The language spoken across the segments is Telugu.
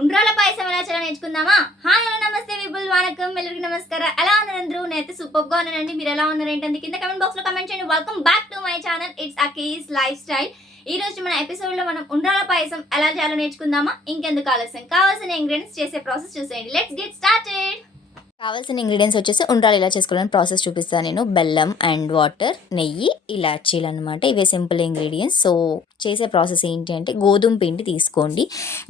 ఉండ్రాల పాయసం ఎలా చేయాలో నేర్చుకుందామా? హాయ్ హలో నమస్తే విపుల్ వనకం ఎల్లరికి నమస్కార. ఎలా ఉన్నారు అందరూ? నేనైతే సూపర్గా ఉన్నానండి. మీరు ఎలా ఉన్నారు ఏంటంటే కింద కమెంట్ బాక్స్ లో కమెంట్ చేయండి. Welcome back to my channel, it's Aki's life style. ఈ రోజు మన ఎపిసోడ్ లో మనం ఉండ్రాల పాయసం ఎలా చేయాలో నేర్చుకుందామా? ఇంకెందుకు ఆలస్యం, కావాల్సిన ఇంగ్రీడియంట్స్ చేసే ప్రాసెస్ చూసేయండి. Let's get started. కావాల్సిన ఇంగ్రీడియంట్స్ వచ్చేసి ఉండ్రాలు ఇలా చేసుకోవాలని ప్రాసెస్ చూపిస్తాను నేను. బెల్లం అండ్ వాటర్, నెయ్యి, ఇలాచీలు అనమాట. ఇవే సింపుల్ ఇంగ్రీడియంట్స్. సో చేసే ప్రాసెస్ ఏంటి అంటే, గోధుమ పిండి తీసుకోండి.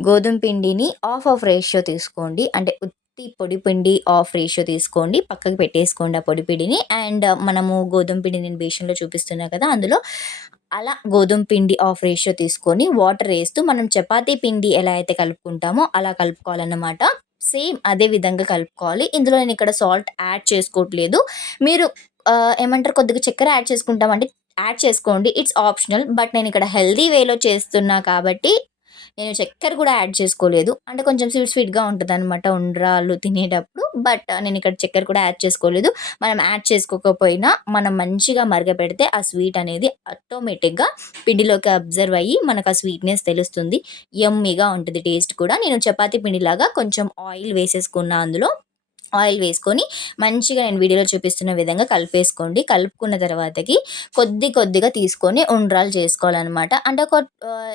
గోధుమ పిండిని ఆఫ్ రేషియో తీసుకోండి. అంటే ఉత్తి పొడి పిండి ఆఫ్ రేషియో తీసుకోండి, పక్కకి పెట్టేసుకోండి ఆ పొడి పిండిని. అండ్ మనము గోధుమ పిండి నేను బేషన్లో చూపిస్తున్నా కదా, అందులో అలా గోధుమ పిండి ఆఫ్ రేషియో తీసుకొని వాటర్ వేస్తూ మనం చపాతీ పిండి ఎలా అయితే కలుపుకుంటామో అలా కలుపుకోవాలన్నమాట. సేమ్ అదే విధంగా కలుపుకోవాలి. ఇందులో నేను ఇక్కడ సాల్ట్ యాడ్ చేసుకోవట్లేదు. మీరు ఏమంటారు, కొద్దిగా చక్కెర యాడ్ చేసుకుంటామంటే యాడ్ చేసుకోండి, ఇట్స్ ఆప్షనల్. బట్ నేను ఇక్కడ హెల్దీ వేలో చేస్తున్నా కాబట్టి నేను చక్కెర కూడా యాడ్ చేసుకోలేదు. అంటే కొంచెం స్వీట్గా ఉంటుంది అనమాట ఉండ్రాళ్ళు తినేటప్పుడు. బట్ నేను ఇక్కడ చక్కెర కూడా యాడ్ చేసుకోలేదు. మనం యాడ్ చేసుకోకపోయినా మనం మంచిగా మరగపెడితే ఆ స్వీట్ అనేది ఆటోమేటిక్గా పిండిలోకి అబ్జర్వ్ అయ్యి మనకు ఆ స్వీట్నెస్ తెలుస్తుంది. యమ్మీగా ఉంటుంది టేస్ట్ కూడా. నేను చపాతీ పిండిలాగా కొంచెం ఆయిల్ వేసేసుకున్నా. అందులో ఆయిల్ వేసుకొని మంచిగా నేను వీడియోలో చూపిస్తున్న విధంగా కలిపేసుకోండి. కలుపుకున్న తర్వాతకి కొద్దిగా తీసుకొని ఉండ్రాలు చేసుకోవాలన్నమాట. అంటే ఒక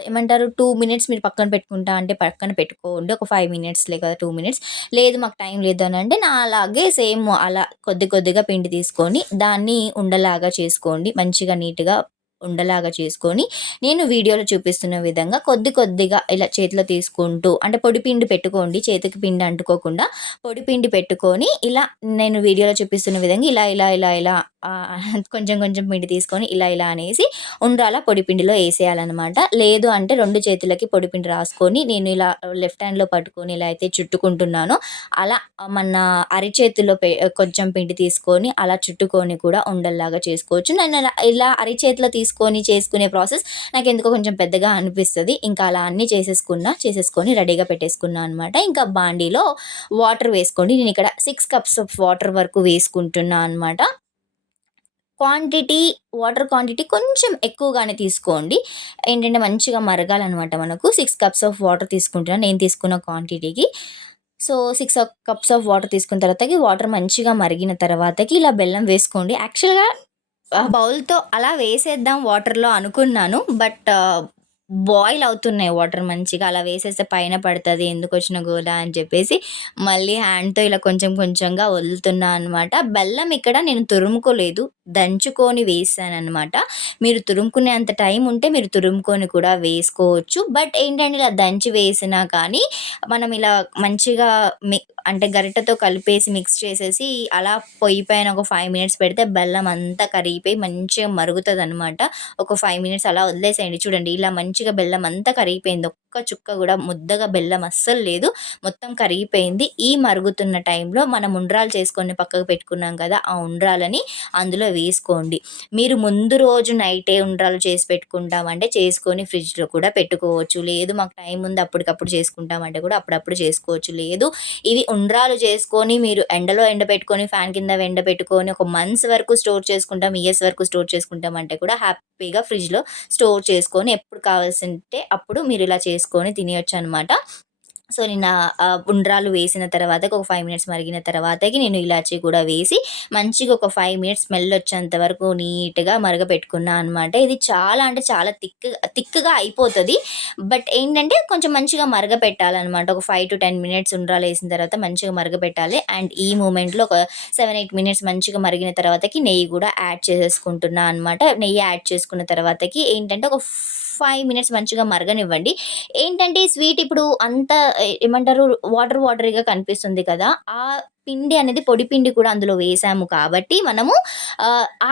ఏమంటారు, 2 మినిట్స్ మీరు పక్కన పెట్టుకుంటా అంటే పక్కన పెట్టుకోండి. ఒక 5 మినిట్స్ లేక 2 మినిట్స్. లేదు మాకు టైం లేదు అని అంటే, నా అలాగే సేమ్ అలా కొద్దిగా పిండి తీసుకొని దాన్ని ఉండలాగా చేసుకోండి. మంచిగా నీట్గా ఉండలాగా చేసుకొని నేను వీడియోలో చూపిస్తున్న విధంగా కొద్దిగా ఇలా చేతిలో తీసుకుంటూ, అంటే పొడి పిండి పెట్టుకోండి, చేతికి పిండి అంటుకోకుండా పొడి పిండి పెట్టుకొని ఇలా నేను వీడియోలో చూపిస్తున్న విధంగా ఇలా కొంచెం పిండి తీసుకొని ఇలా అనేసి ఉండ్రాల పొడి పిండిలో వేసేయాలన్నమాట. లేదు అంటే 2 చేతులకి పొడి పిండి రాసుకొని నేను ఇలా లెఫ్ట్ హ్యాండ్లో పట్టుకొని ఇలా అయితే చుట్టుకుంటున్నానో అలా మన అరిచేతిలో కొంచెం పిండి తీసుకొని అలా చుట్టుకొని కూడా ఉండల్లాగా చేసుకోవచ్చు. నేను ఇలా అరిచేతిలో తీసుకొని చేసుకునే ప్రాసెస్ నాకు ఎందుకో కొంచెం పెద్దగా అనిపిస్తుంది. ఇంకా అలా అన్నీ చేసేసుకొని రెడీగా పెట్టేసుకున్నాను అనమాట. ఇంకా బాండీలో వాటర్ వేసుకోండి. నేను ఇక్కడ 6 కప్స్ ఆఫ్ వాటర్ వరకు వేసుకుంటున్నా అనమాట. వాటర్ క్వాంటిటీ కొంచెం ఎక్కువగానే తీసుకోండి. ఏంటంటే మంచిగా మరగాలన్నమాట. మనకు 6 కప్స్ ఆఫ్ వాటర్ తీసుకుంటున్నాను నేను తీసుకున్న క్వాంటిటీకి. సో 6 కప్స్ ఆఫ్ వాటర్ తీసుకున్న తర్వాతకి వాటర్ మంచిగా మరిగిన తర్వాతకి ఇలా బెల్లం వేసుకోండి. యాక్చువల్గా బౌల్తో అలా వేసేద్దాం వాటర్లో అనుకున్నాను. బట్ బాయిల్ అవుతున్నాయి వాటర్ మంచిగా. అలా వేసేస్తే పైన పడుతుంది, ఎందుకు వచ్చిన గోల అని చెప్పేసి మళ్ళీ హ్యాండ్తో ఇలా కొంచెంగా వదులుతున్నా అనమాట. బెల్లం ఇక్కడ నేను తురుముకోలేదు, దంచుకొని వేసానమాట. మీరు తురుముకునే అంత టైం ఉంటే మీరు తురుముకొని కూడా వేసుకోవచ్చు. బట్ ఏంటంటే ఇలా దంచి వేసినా కానీ మనం ఇలా మంచిగా అంటే గరిటెతో కలిపేసి మిక్స్ చేసేసి అలా పొయ్యి పైన ఒక 5 మినిట్స్ పెడితే బెల్లం అంతా కరిగిపోయి మంచిగా మరుగుతుంది అనమాట. ఒక 5 మినిట్స్ అలా వదిలేసేయండి. చూడండి, ఇలా మంచిగా బెల్లం అంతా కరిగిపోయింది. ఒక్క చుక్క కూడా ముద్దగా బెల్లం అస్సలు లేదు, మొత్తం కరిగిపోయింది. ఈ మరుగుతున్న టైంలో మనం ఉండ్రాలు చేసుకొని పక్కకు పెట్టుకున్నాం కదా, ఆ ఉండ్రాలని అందులో వేసుకోండి. మీరు ముందు రోజు నైటే ఉండ్రాలు చేసి పెట్టుకుంటామంటే చేసుకొని ఫ్రిడ్జ్లో కూడా పెట్టుకోవచ్చు. లేదు మాకు టైం ఉంది అప్పటికప్పుడు చేసుకుంటామంటే కూడా అప్పుడప్పుడు చేసుకోవచ్చు. లేదు ఇవి ఉండ్రాలు చేసుకొని మీరు ఎండలో ఎండబెట్టుకొని ఫ్యాన్ కింద ఎండబెట్టుకొని ఒక మంత్స్ వరకు స్టోర్ చేసుకుంటాం, ఇయర్స్ వరకు స్టోర్ చేసుకుంటాం అంటే కూడా హ్యాపీగా ఫ్రిడ్జ్లో స్టోర్ చేసుకొని ఎప్పుడు కావాల్సింటే అప్పుడు మీరు ఇలా చేసుకొని తినేయొచ్చు అనమాట. సో నేను ఉండ్రాలు వేసిన తర్వాత ఒక 5 మినిట్స్ మరిగిన తర్వాతకి నేను ఇలాచీ కూడా వేసి మంచిగా ఒక 5 మినిట్స్ స్మెల్ వచ్చేంత వరకు నీట్గా మరగపెట్టుకున్నా అనమాట. ఇది చాలా అంటే చాలా థిక్గా అయిపోతుంది. బట్ ఏంటంటే కొంచెం మంచిగా మరగపెట్టాలన్నమాట. ఒక 5 to 10 మినిట్స్ ఉండ్రాలు వేసిన తర్వాత మంచిగా మరగపెట్టాలి. అండ్ ఈ మూమెంట్లో ఒక 7-8 మినిట్స్ మంచిగా మరిగిన తర్వాతకి నెయ్యి కూడా యాడ్ చేసేసుకుంటున్నా అనమాట. నెయ్యి యాడ్ చేసుకున్న తర్వాతకి ఏంటంటే ఒక 5 మినిట్స్ మంచిగా మరగనివ్వండి. ఏంటంటే స్వీట్ ఇప్పుడు అంత ఏమంటారు, వాటరీగా కనిపిస్తుంది కదా, ఆ పిండి అనేది పొడి పిండి కూడా అందులో వేసాము కాబట్టి మనము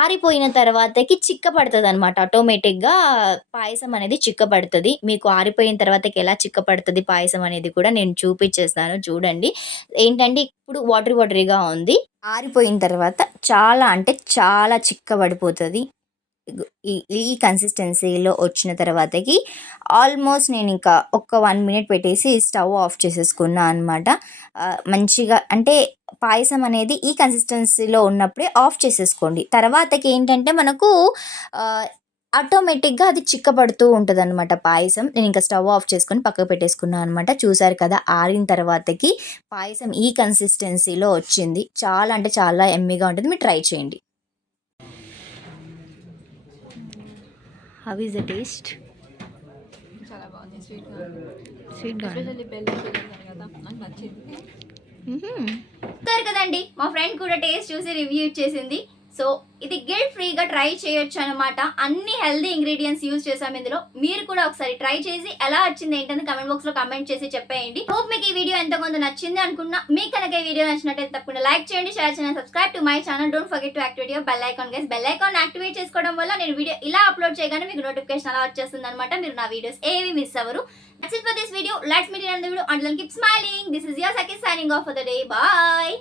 ఆరిపోయిన తర్వాతకి చిక్కపడుతుంది అనమాట. ఆటోమేటిక్గా పాయసం అనేది చిక్కపడుతుంది. మీకు ఆరిపోయిన తర్వాతకి ఎలా చిక్కపడుతుంది పాయసం అనేది కూడా నేను చూపించేస్తాను చూడండి. ఏంటంటే ఇప్పుడు వాటరీగా ఉంది, ఆరిపోయిన తర్వాత చాలా అంటే చాలా చిక్కబడిపోతుంది. ఈ ఈ కన్సిస్టెన్సీలో వచ్చిన తర్వాతకి ఆల్మోస్ట్ నేను ఇంకా ఒక 1 మినిట్ పెట్టేసి స్టవ్ ఆఫ్ చేసేసుకున్నా అనమాట. మంచిగా అంటే పాయసం అనేది ఈ కన్సిస్టెన్సీలో ఉన్నప్పుడే ఆఫ్ చేసేసుకోండి. తర్వాతకి ఏంటంటే మనకు ఆటోమేటిక్‌గా అది చిక్కబడుతూ ఉంటదనమాట పాయసం. నేనింక స్టవ్ ఆఫ్ చేసుకొని పక్కకు పెట్టేసుకున్నా అనమాట. చూసారు కదా! ఆరిన తర్వాతకి పాయసం ఈ కన్సిస్టెన్సీలో వచ్చింది. చాలా అంటే చాలా యమ్మీగా ఉంటుంది. మీరు ట్రై చేయండి. How is the taste? చాలా బాగుంది. స్వీట్‌గా ఉంది. స్వీట్‌గా ఎస్పెషల్లీ బెల్లం వేశారు కదా! నాకు నచ్చింది. చూస్తారు కదండి, మా ఫ్రెండ్ కూడా టేస్ట్ చూసి రివ్యూ ఇచ్చేసింది. సో ఇది గిల్ట్ ఫ్రీగా ట్రై చేయొచ్చు అనమాట. అన్ని హెల్దీ ఇంగ్రీడియంట్స్ యూజ్ చేసాం ఇందులో. మీరు కూడా ఒకసారి ట్రై చేసి ఎలా వచ్చింది ఏంటని కమెంట్ బాక్స్ లో కమెంట్ చేసి చెప్పేయండి. హోప్ మీకు ఈ వీడియో ఎంతో కొంత నచ్చింది అనుకున్నా. మీకు కనుక ఈ వీడియో నచ్చినట్టయితే తప్పకుండా లైక్ చేయండి, షేర్ చేయండి, subscribe to my channel. Don't forget to activate your bell icon guys. Bell icon activate చేసుకోవడం వల్ల నేను వీడియో ఇలా అప్లోడ్ చేయగానే మీకు నోటిఫికేషన్ అలా వచ్చేస్తుంది అనమాట. మీరు నా వీడియోస్ ఏవి మిస్ అవ్వరు. That's it for this video. Let's meet in another video. Until then, keep smiling. This is your Saki signing off for the day. Bye.